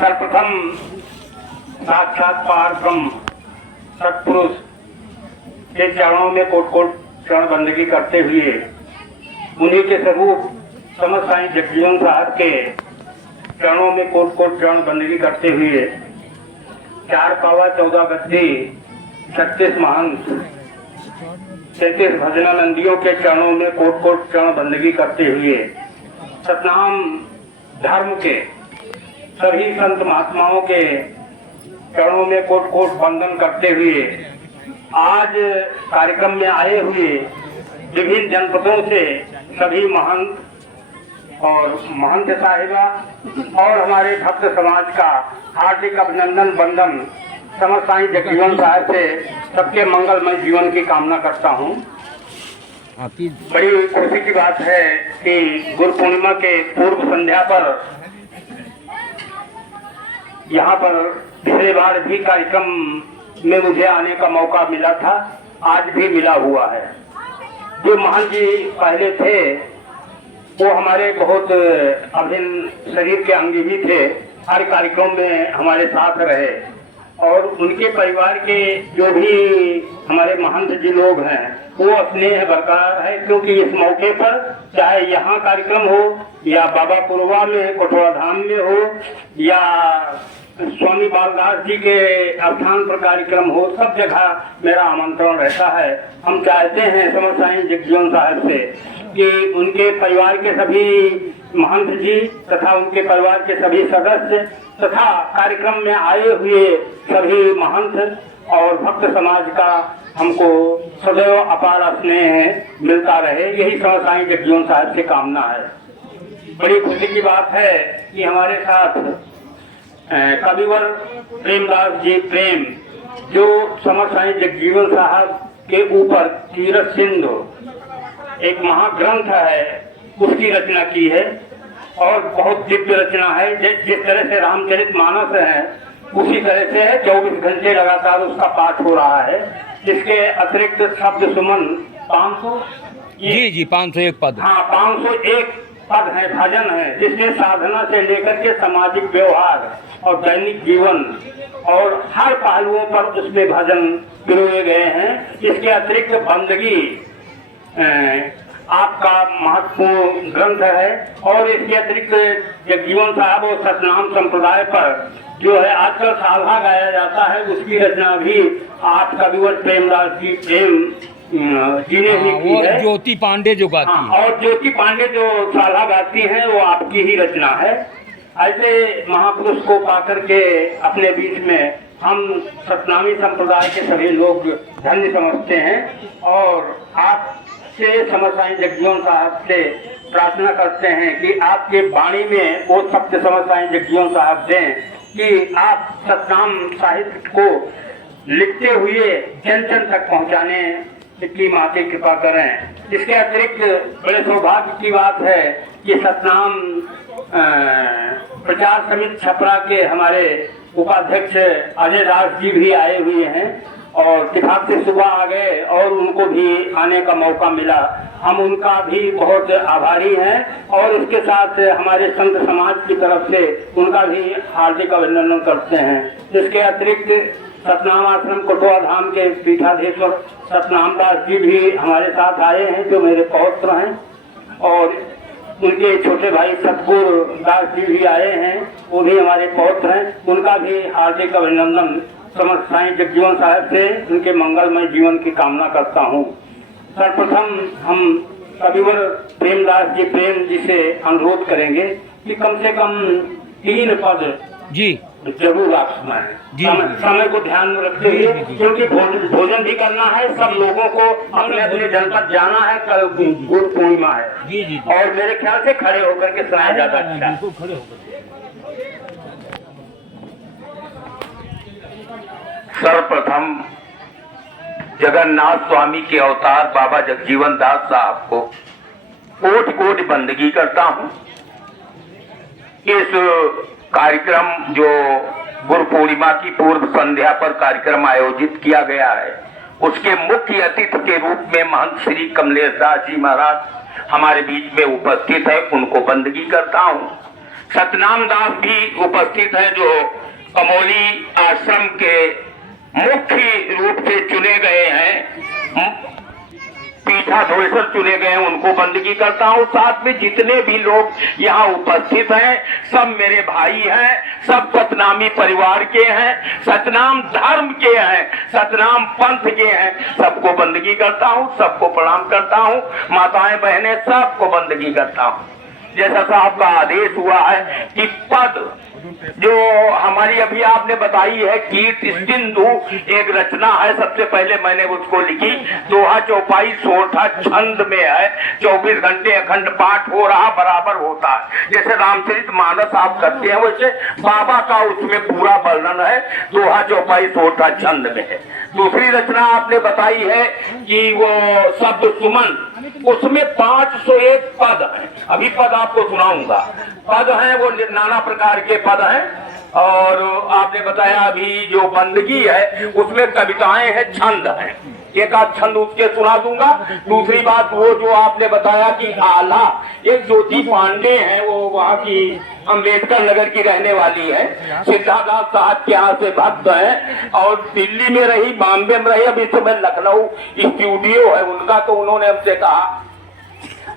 सर्वप्रथम साक्षात पार ब्रह्म सत्पुरुष के चरणों में कोट कोट चरण बंदगी करते हुए उन्हीं के स्वरूप समस्त साईं जगजीवन साहब के चरणों में कोट कोट चरण बंदगी करते हुए 4 पावा 14 गद्दी 36 महंत 33 भजनानंदियों के चरणों में कोट कोट चरण बंदगी करते हुए सतनाम धर्म के सभी संत महात्माओं के चरणों में कोट कोट वंदन करते हुए आज कार्यक्रम में आए हुए विभिन्न जनपदों से सभी महंत और महंत साहिबा और हमारे भक्त समाज का हार्दिक अभिनंदन वंदन समस्त साईं जगजीवन साहब से सबके मंगलमय जीवन की कामना करता हूँ। बड़ी खुशी की बात है कि गुरु पूर्णिमा के पूर्व संध्या पर यहाँ पर पिछले बार भी कार्यक्रम में मुझे आने का मौका मिला था, आज भी मिला हुआ है। जो महंत जी पहले थे वो हमारे बहुत अभिन्न शरीर के अंगी भी थे, हर कार्यक्रम में हमारे साथ रहे और उनके परिवार के जो भी हमारे महंत जी लोग हैं वो स्नेह बरकरार है, क्योंकि इस मौके पर चाहे यहाँ कार्यक्रम हो या बाबा पुरवा में कोटवा धाम में हो या स्वामी बालदास जी के स्थान पर कार्यक्रम हो, सब जगह मेरा आमंत्रण रहता है। हम चाहते हैं समस्त साईं जगजीवन साहब से कि उनके परिवार के सभी महंत जी तथा उनके परिवार के सभी सदस्य तथा कार्यक्रम में आए हुए सभी महंत और भक्त समाज का हमको सदैव अपार स्नेह मिलता रहे, यही समस्त साईं जगजीवन साहब से कामना है। बड़ी खुशी की बात है कि हमारे साथ कविवर प्रेमदास जी प्रेम, जो समस्त साईं जगजीवन साहब के ऊपर तीरथ सिंधु एक महाग्रंथ है उसकी रचना की है और बहुत दिव्य रचना है। जिस तरह से रामचरित मानस है उसी तरह से 24 घंटे लगातार उसका पाठ हो रहा है। इसके अतिरिक्त शब्द सुमन 500 जी 501 पद, हाँ 501 पद है, भजन है, जिसमें साधना से लेकर के सामाजिक व्यवहार और दैनिक जीवन और हर पहलुओं पर उसमें भजन पिरोए गए हैं। इसके अतिरिक्त बंदगी आपका महत्वपूर्ण ग्रंथ है और इसके अतिरिक्त जगजीवन साहब और सतनाम संप्रदाय पर जो है आजकल साधा गाया जाता है, उसकी रचना भी आप कविवर प्रेमदास जी प्रेम जी ने भी की है। ज्योति पांडे जो गाती है और ज्योति पांडे जो साधा गाती हैं वो आपकी ही रचना है। ऐसे महापुरुष को पाकर के अपने बीच में हम सतनामी संप्रदाय के सभी लोग धन्य समझते हैं और आपसे समस्त साईं जगजीवन साहब से प्रार्थना करते हैं कि आपके वाणी में वो सत्य समस्त साईं जगजीवन साहब दें कि आप सतनाम साहित्य को लिखते हुए जन जन तक पहुंचाने की माते कृपा करें। इसके अतिरिक्त बड़े सौभाग्य की बात है कि सतनाम प्रचार समिति छपरा के हमारे उपाध्यक्ष अजय दास जी भी आए हुए हैं और तिफाक से सुबह आ गए और उनको भी आने का मौका मिला। हम उनका भी बहुत आभारी हैं और इसके साथ हमारे संत समाज की तरफ से उनका भी हार्दिक अभिनंदन करते हैं। इसके अतिरिक्त सतनाम आश्रम कोटवा धाम के पीठाधीश्वर सतनाम दास जी भी हमारे साथ आए हैं, जो मेरे पौत्र हैं और उनके छोटे भाई सतगुरु दास जी भी आए हैं, वो भी हमारे पौत्र हैं। उनका भी हार्दिक अभिनंदन समस्त साईं जगजीवन साहब से उनके मंगलमय जीवन की कामना करता हूँ। सर्वप्रथम हम कविवर प्रेमदास जी प्रेम जी से अनुरोध करेंगे कि कम से कम 3 पद जी जरूर आप सुनाएं। समय को ध्यान में रखते हुए, क्योंकि भोजन भी करना है, सब लोगों को अपने अपने जनपद जाना है, कल गुरु पूर्णिमा है और मेरे ख्याल से खड़े होकर के सुनाया ज्यादा अच्छा है। सर्वप्रथम जगन्नाथ स्वामी के अवतार बाबा जगजीवन दास साहब को कोटि कोटि बंदगी करता हूँ। इस कार्यक्रम जो गुरु पूर्णिमा की पूर्व संध्या पर कार्यक्रम आयोजित किया गया है, उसके मुख्य अतिथि के रूप में महंत श्री कमलेश दास जी महाराज हमारे बीच में उपस्थित है, उनको बंदगी करता हूँ। सतनाम दास भी उपस्थित है, जो कमोली आश्रम के मुख्य रूप से चुने गए हैं, पीठाधीश्वर चुने गए हैं, उनको बंदगी करता हूँ। साथ में जितने भी लोग यहाँ उपस्थित हैं सब मेरे भाई हैं, सब सतनामी परिवार के हैं, सतनाम धर्म के हैं, सतनाम पंथ के हैं, सबको बंदगी करता हूँ, सबको प्रणाम करता हूँ। माताएं बहनें सबको बंदगी करता हूँ। जैसा साहब का आदेश हुआ है कि पद जो हमारी अभी आपने बताई है, कीर्त सिंधु एक रचना है, सबसे पहले मैंने उसको लिखी। दोहा चौपाई सोठा छंद में है, 24 घंटे अखंड पाठ हो रहा, बराबर होता है। जैसे रामचरित मानस आप करते हैं वैसे बाबा का उसमें पूरा वर्णन है, दोहा चौपाई सोठा छंद में है। दूसरी रचना आपने बताई है कि वो शब्द सुमन, उसमें 501 पद हैं। अभी पद आपको सुनाऊंगा। पद हैं वो नाना प्रकार के पद हैं। और आपने बताया अभी जो बंदगी है उसमें कविताएं हैं, छंद हैं, एक आध छंद उसके सुना दूंगा। दूसरी बात वो जो आपने बताया कि आला, एक ज्योति पांडे हैं, वो वहाँ की अम्बेडकर नगर की रहने वाली है, सिद्धार्थ साहब के यहाँ से भक्त है और दिल्ली में रही, बॉम्बे में रही, अभी समय लखनऊ स्टूडियो है उनका। तो उन्होंने हमसे कहा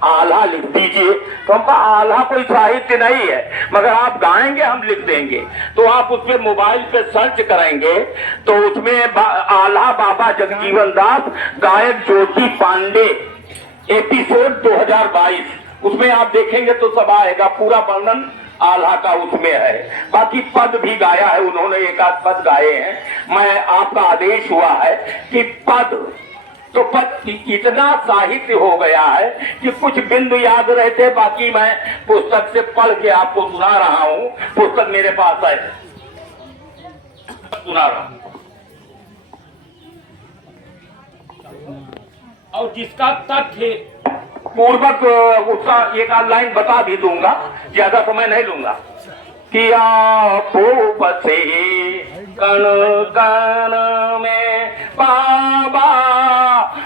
आला लिख दीजिए। तो हमका आला कोई साहित्य नहीं है, मगर आप गाएंगे हम लिख देंगे। तो आप उसमें मोबाइल पे सर्च करेंगे तो उसमें आला बाबा जगजीवन दास गायक ज्योति पांडे एपिसोड 2022, उसमें आप देखेंगे तो सब आएगा, पूरा वर्णन आल्हा का उसमें है। बाकी पद भी गाया है उन्होंने, एक आध पद गाए हैं। मैं आपका आदेश हुआ है कि पद, तो पद इतना साहित्य हो गया है कि कुछ बिंदु याद रहते, बाकी मैं पुस्तक से पढ़ के आपको सुना रहा हूँ। पुस्तक मेरे पास है, सुना रहा हूँ। और जिसका तथ्य पूर्वक उसका एक आध लाइन बता भी दूंगा, ज्यादा समय नहीं लूंगा। कि आपो बसे कण कण में बाबा,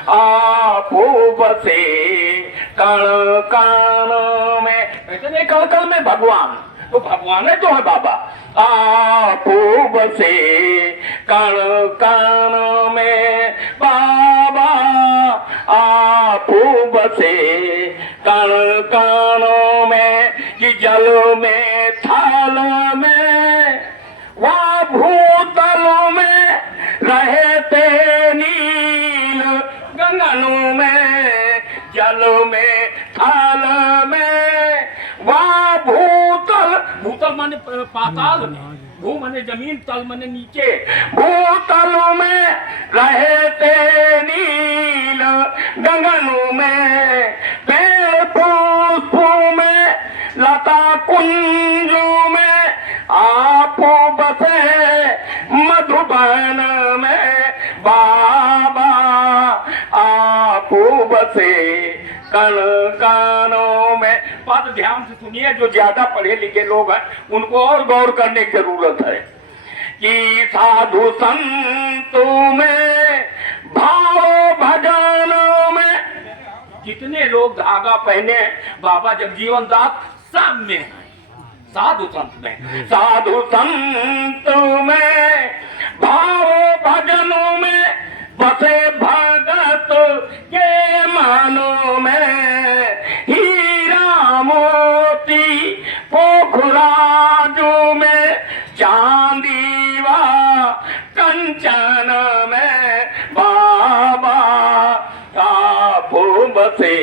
आपो बसे कण कण में, कहते कण कण में भगवान, तो भगवान है तो है बाबा। आपो बसे कण कण में बाबा, आपो बसे कण कण में, कि जल में थल में व भूतल में रहते नील गगन में, जल में थल में व भूतल, भूतल माने पाताल में, भू माने जमीन, तल माने नीचे, भूतल में रहते नील गगन में, पेड़ पुष्प में लता कुंज में, आप बसे मधुबन में बाबा, आप बसे कण कानों में। पद ध्यान से सुनिए, जो ज्यादा पढ़े लिखे लोग हैं उनको और गौर करने की जरूरत है। कि साधु संतों में भाव भजन में, जितने लोग धागा पहने बाबा जगजीवन दास सब में है, साधु संत में, साधु संत में भाव भजनों में बसे भगत के मानो में, हीरा मोती पोखराजों में, चांदी व कंचन में बाबा, आपो बसे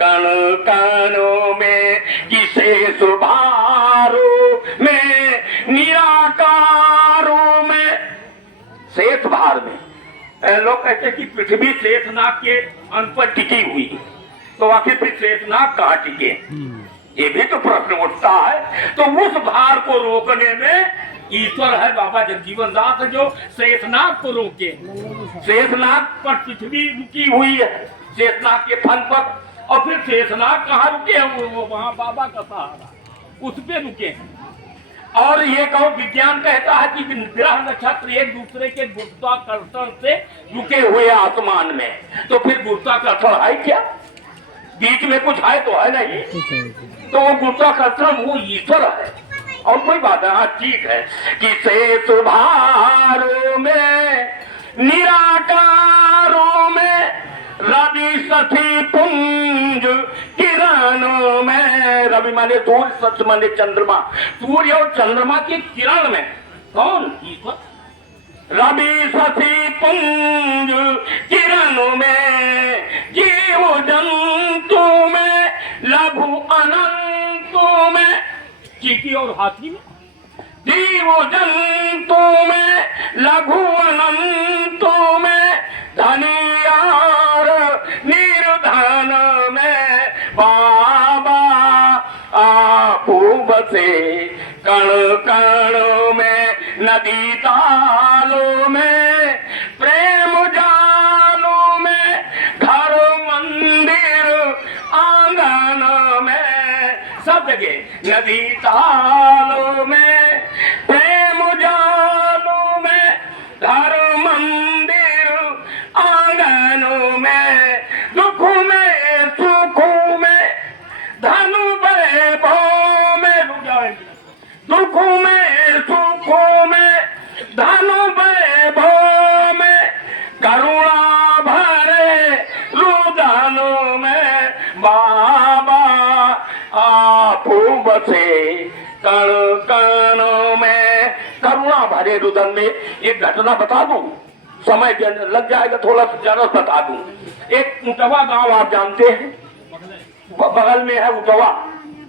कण कणों में, किसे सुभारो में निराकारों में, शेष भार में। लोग कहते कि पृथ्वी शेषनाग के अंत पर टिकी हुई, तो आखिर फिर शेषनाग कहाँ टिके, ये भी तो प्रश्न उठता है। तो उस भार को रोकने में ईश्वर है बाबा जगजीवन दास, जो शेषनाग को रोके। शेषनाग पर पृथ्वी रुकी हुई है, शेषनाग के फन पर, और फिर शेषनाग कहाँ रुके हैं, वो वहां बाबा का सहारा, उस पे रुके हैं। और ये कहो विज्ञान कहता है कि ग्रह नक्षत्र एक दूसरे के गुरुत्वाकर्षण से रुके हुए आसमान में, तो फिर गुरुत्वाकर्षण है क्या? बीच में कुछ है तो है नहीं, तो वो गुरुत्वाकर्षण वो ईश्वर है और कोई बात है। हाँ ठीक है कि से सुभारों में निराकारों में रवि सखी पुंज किरणों में, रवि माने सूर्य, सच माने चंद्रमा, सूर्य और चंद्रमा की किरण में कौन ईश्वर, रवि सखी पुंज किरणों में, जीव जंतु में, लघु अनंतों में, चींटी और हाथी में, जीव जंतु में, लघु अनंतों में, धनी और निर्धन में, बाबा आपू बसे कण कण में, नदी तालों में, प्रेम जालों में, घर मंदिर आंगन में, सब जगह नदी तालों में, प्रेम जालों में, घर मंदिर आंगनों में, दुख में सुख में, धन वैभव में, दुख में सुख में, धन वैभव में, करुणा भरे रुदनों में, बाबा आपू बसे कण कण में, करुणा भरे रुदन में। एक घटना बता दूं, समय के अंदर लग जाएगा, थोड़ा सा ज्यादा बता दूं। एक उटवा गांव आप जानते हैं, बगल में है उटवा,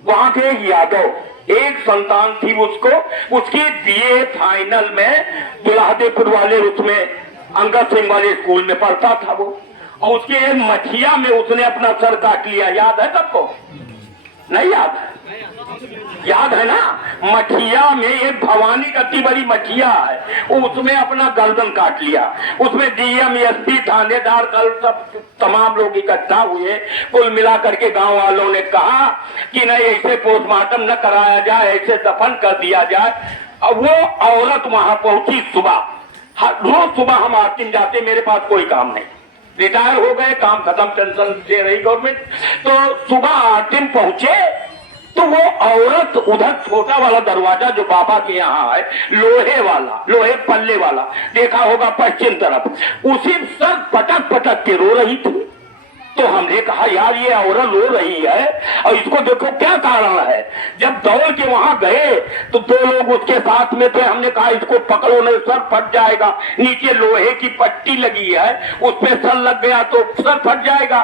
वहां के एक यादव, एक संतान थी उसको, उसकी बीए फाइनल में दुल्हादेपुर वाले उसमें अंगद सिंह वाले स्कूल में पढ़ता था वो, और उसके मठिया में उसने अपना सर काट लिया। याद है सबको? नहीं याद है? याद है ना? मठिया में एक भवानी कत्ती बड़ी मठिया है, उसमें अपना गर्दन काट लिया। उसमें डीएम एसपी थानेदार कल सब तमाम लोग इकट्ठा हुए। कुल मिलाकर के गांव वालों ने कहा कि नहीं ऐसे पोस्टमार्टम न कराया जाए, ऐसे दफन कर दिया जाए। अब वो औरत वहां पहुंची सुबह, रोज सुबह हम आते जाते, मेरे पास कोई काम नहीं, रिटायर हो गए, काम खत्म, पेंशन दे रही गवर्नमेंट। तो सुबह आतिम पहुंचे तो वो औरत उधर छोटा वाला दरवाजा जो बाबा के यहाँ है, लोहे वाला, लोहे पल्ले वाला, देखा होगा पश्चिम तरफ, उसी सर पटक पटक के रो रही थी। तो हमने कहा यार ये औरत रो रही है और इसको देखो क्या कारण है। जब दौड़ के वहां गए तो दो लोग उसके साथ में थे। हमने कहा इसको पकड़ो नहीं सर फट जाएगा, नीचे लोहे की पट्टी लगी है, उस पर सर लग गया तो सर फट जाएगा,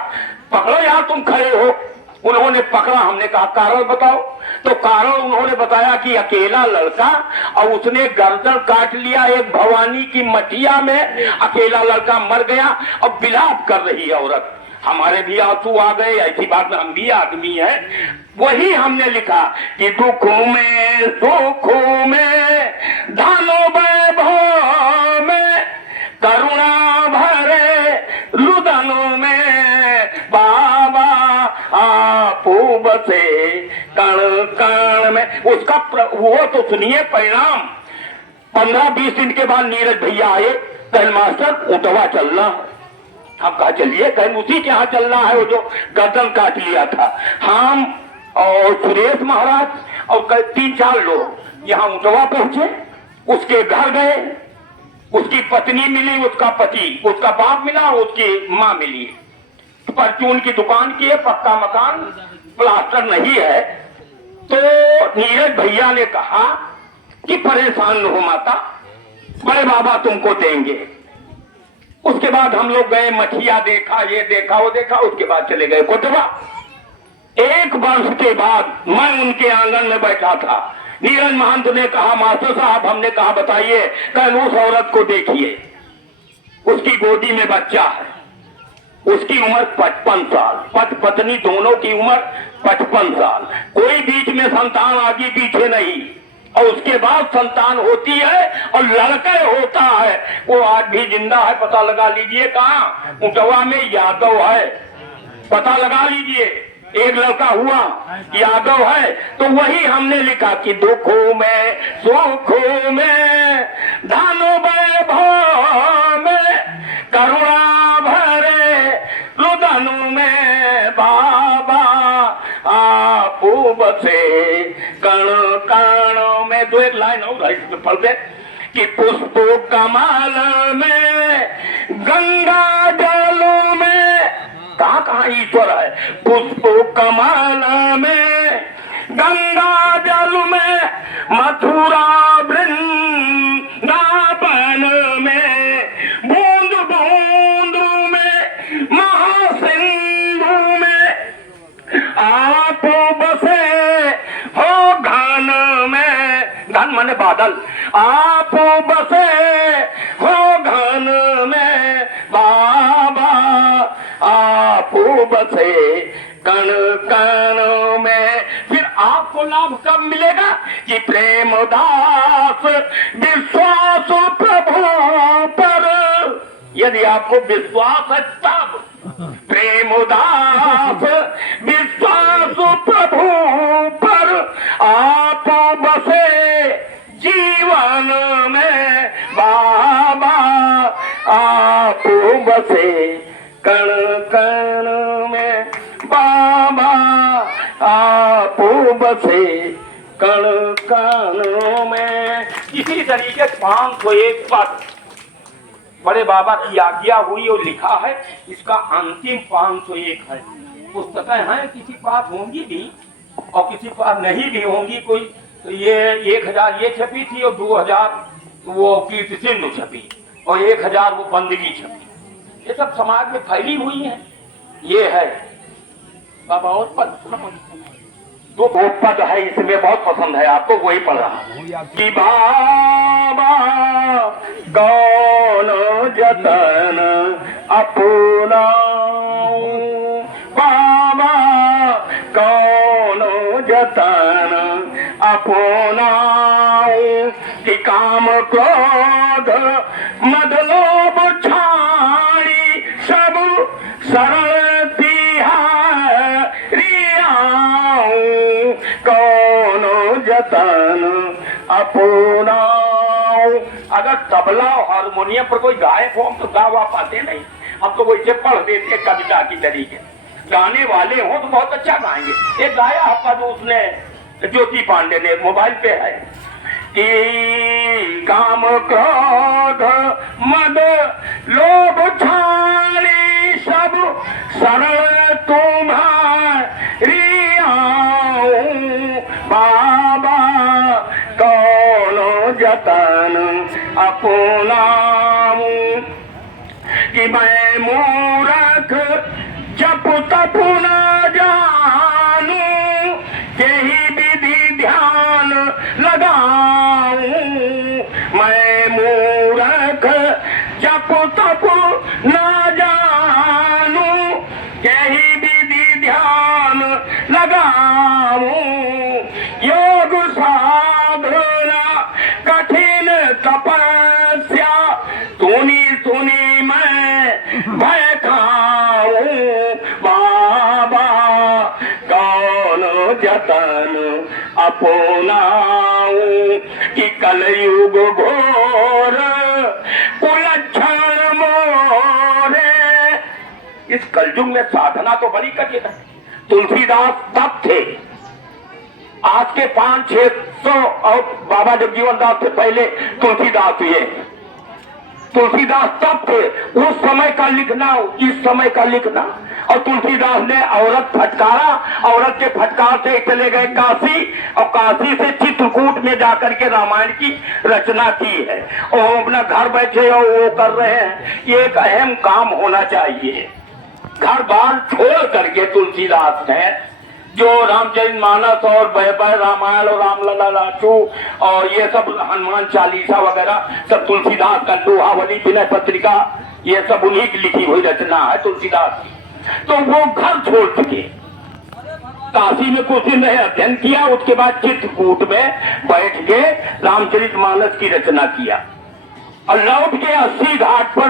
पकड़ो यार तुम खड़े हो। उन्होंने पकड़ा, हमने कहा कारण बताओ। तो कारण उन्होंने बताया कि अकेला लड़का और उसने गर्दन काट लिया एक भवानी की मठिया में, अकेला लड़का मर गया और विलाप कर रही है औरत। हमारे भी आंसू आ गए, ऐसी बात में हम भी आदमी हैं। वही हमने लिखा कि दुखों में सुखों में, धनो वैभव में, करुणा भरे रुदनों में, बाबा आपू बसे कण कण में। उसका वो तो सुनिए परिणाम। 15-20 दिन के बाद नीरज भैया आए, कल मास्टर उठवा चलना। हम कहा चलिए, कहीं उसी के यहाँ चलना है वो जो गर्दन काट लिया था। हम और सुरेश महाराज और 3-4 लोग यहाँ उठवा पहुंचे, उसके घर गए, उसकी पत्नी मिली, उसका पति, उसका बाप मिला, उसकी माँ मिली। परचून की दुकान की है, पक्का मकान, प्लास्टर नहीं है। तो नीरज भैया ने कहा कि परेशान न हो माता, बड़े बाबा तुमको देंगे। उसके बाद हम लोग गए, मठिया देखा, ये देखा वो देखा, उसके बाद चले गए कोटवा। 1 वर्ष के बाद मैं उनके आंगन में बैठा था। नीरज महंत ने कहा मास्टर साहब, हमने कहा बताइए। कल उस औरत को देखिए, उसकी गोदी में बच्चा है, उसकी उम्र 55 साल, पत्नी दोनों की उम्र 55 साल, कोई बीच में संतान आगे पीछे नहीं। और उसके बाद संतान होती है और लड़का होता है, वो आज भी जिंदा है। पता लगा लीजिए कहाँ, उटवा में यादव है, पता लगा लीजिए। एक लड़का हुआ यादव है। तो वही हमने लिखा कि दुखों में सुखों में, धन वैभव में, करुणा भरे रुदन में, बाबा इसमें पढ़ दे कि पुष्प कमल में गंगा जल में, कहाँ ईश्वर है, पुष्प कमल में गंगा जल में मथुरा वृंदावन में बूंद बूंद में महासिंधु में आप बसे हो घन में, घन माने बादल, आप बसे हो घन में बाबा, आप बसे कण कण में। फिर आपको लाभ कब मिलेगा कि प्रेमदास विश्वास प्रभु पर, यदि आपको विश्वास है तब, प्रेमदास विश्वास प्रभु पर आप बसे जीवन में बाबा, आप बसे कण कण में बाबा, आप बसे कण कण में। इसी तरीके 501 पद बड़े बाबा की आज्ञा हुई और लिखा है, इसका अंतिम 501 है। पुस्तकें हैं किसी पास होंगी भी और किसी पास नहीं भी होंगी, कोई तो ये 1000 ये छपी थी और 2000 वो कीर्ति सिंधु छपी और 1000 वो बंदगी छपी। ये सब समाज में फैली हुई है। ये है बाबा और पद, तो वो पद है इसमें बहुत पसंद है आपको, वही पढ़ रहा कि बाबा कौन जतन अपना, बाबा कौन जतन अपना, कि काम क्रोध मद लोभ छाड़ी सब सरल तिहारियाँ, कौन जतन अपना। अगर तबला और हारमोनियम पर कोई गायक हो हम तो गा वा पाते नहीं, हम तो वैसे पढ़ देते कविता की तरीके। गाने वाले हो तो बहुत अच्छा गाएंगे। एक गाया आपका जो उसने ज्योति पांडे ने मोबाइल पे है कि काम क्रोध मद लोभ छाड़ी सब सरल तुम्हारी बाबा, कौन जतन अपना, कि मैं मूर्ख जप तप न जानू, यही विधि ध्यान लगाऊं, मैं मूर्ख जप तप न जानू, यही विधि ध्यान लगाऊं, योग साधना कठिन तपस्या सुनी सुनी मैं भय खाऊं, बाबा कौन जतन अपनाऊं, कि कलयुग घोर उलझन मोरे। इस कलयुग में साधना तो बड़ी कठिन है। तुलसीदास तब थे, आज के 500-600 और बाबा जगजीवन दास से पहले तुलसीदास हुए। तुलसीदास तब थे, उस समय का लिखना इस समय का लिखना। और तुलसीदास ने औरत फटकारा, औरत के फटकार से चले गए काशी और काशी से चित्रकूट में जाकर के रामायण की रचना की है। और अपना घर बैठे और वो कर रहे हैं। ये एक अहम काम होना चाहिए। घर बार छोड़ करके तुलसीदास ने जो रामचरितमानस और वैभव रामायण और रामलला लाचू और ये सब हनुमान चालीसा वगैरह सब तुलसीदास का, दोहावली विनय पत्रिका, ये सब उन्हीं की लिखी हुई रचना है तुलसीदास की। तो वो घर छोड़ चुके, काशी में कुछ दिन अध्ययन किया, उसके बाद चित्रकूट में बैठ के रामचरितमानस की रचना किया और लौट के 80 घाट पर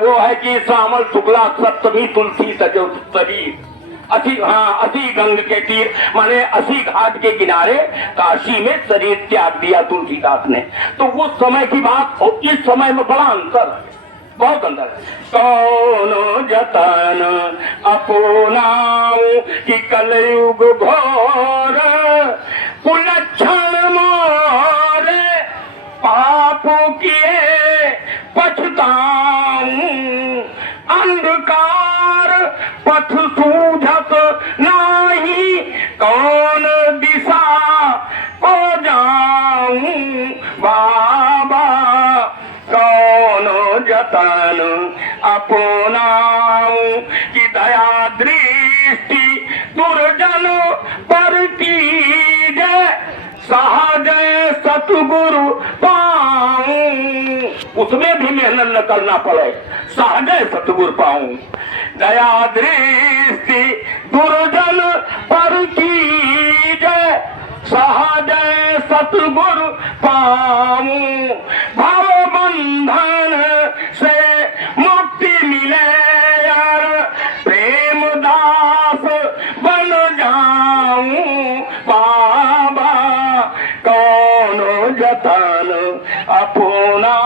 वो है कि श्रावण शुक्ला सप्तमी तुलसी सजो सभी 80 गंग के तीर माने 80 घाट के किनारे काशी में शरीर त्याग दिया तुलसीदास ने। तो उस समय की बात और इस समय में बड़ा अंतर है, बहुत अंतर है। कौन जतन अपनाऊं, कि कलयुग घोर कुलच्छन मोरे, पथ सूझत नाही, कौन दिशा को जाऊं बाबा, कौन जतन अपनाऊं कि दया दृष्टि दुर्जन पर कीजे, सहज सतगुरु पाऊं, उसमें भी मेहनत न करना पड़े, सहज सतगुरु पाऊं। दया दृष्टि दुर्जन पर कीजे, सहज सतगुरु पाऊं, भव बंधन से मुक्ति मिले यार, प्रेम दास बन जाऊं बाबा, कौन जतन अपना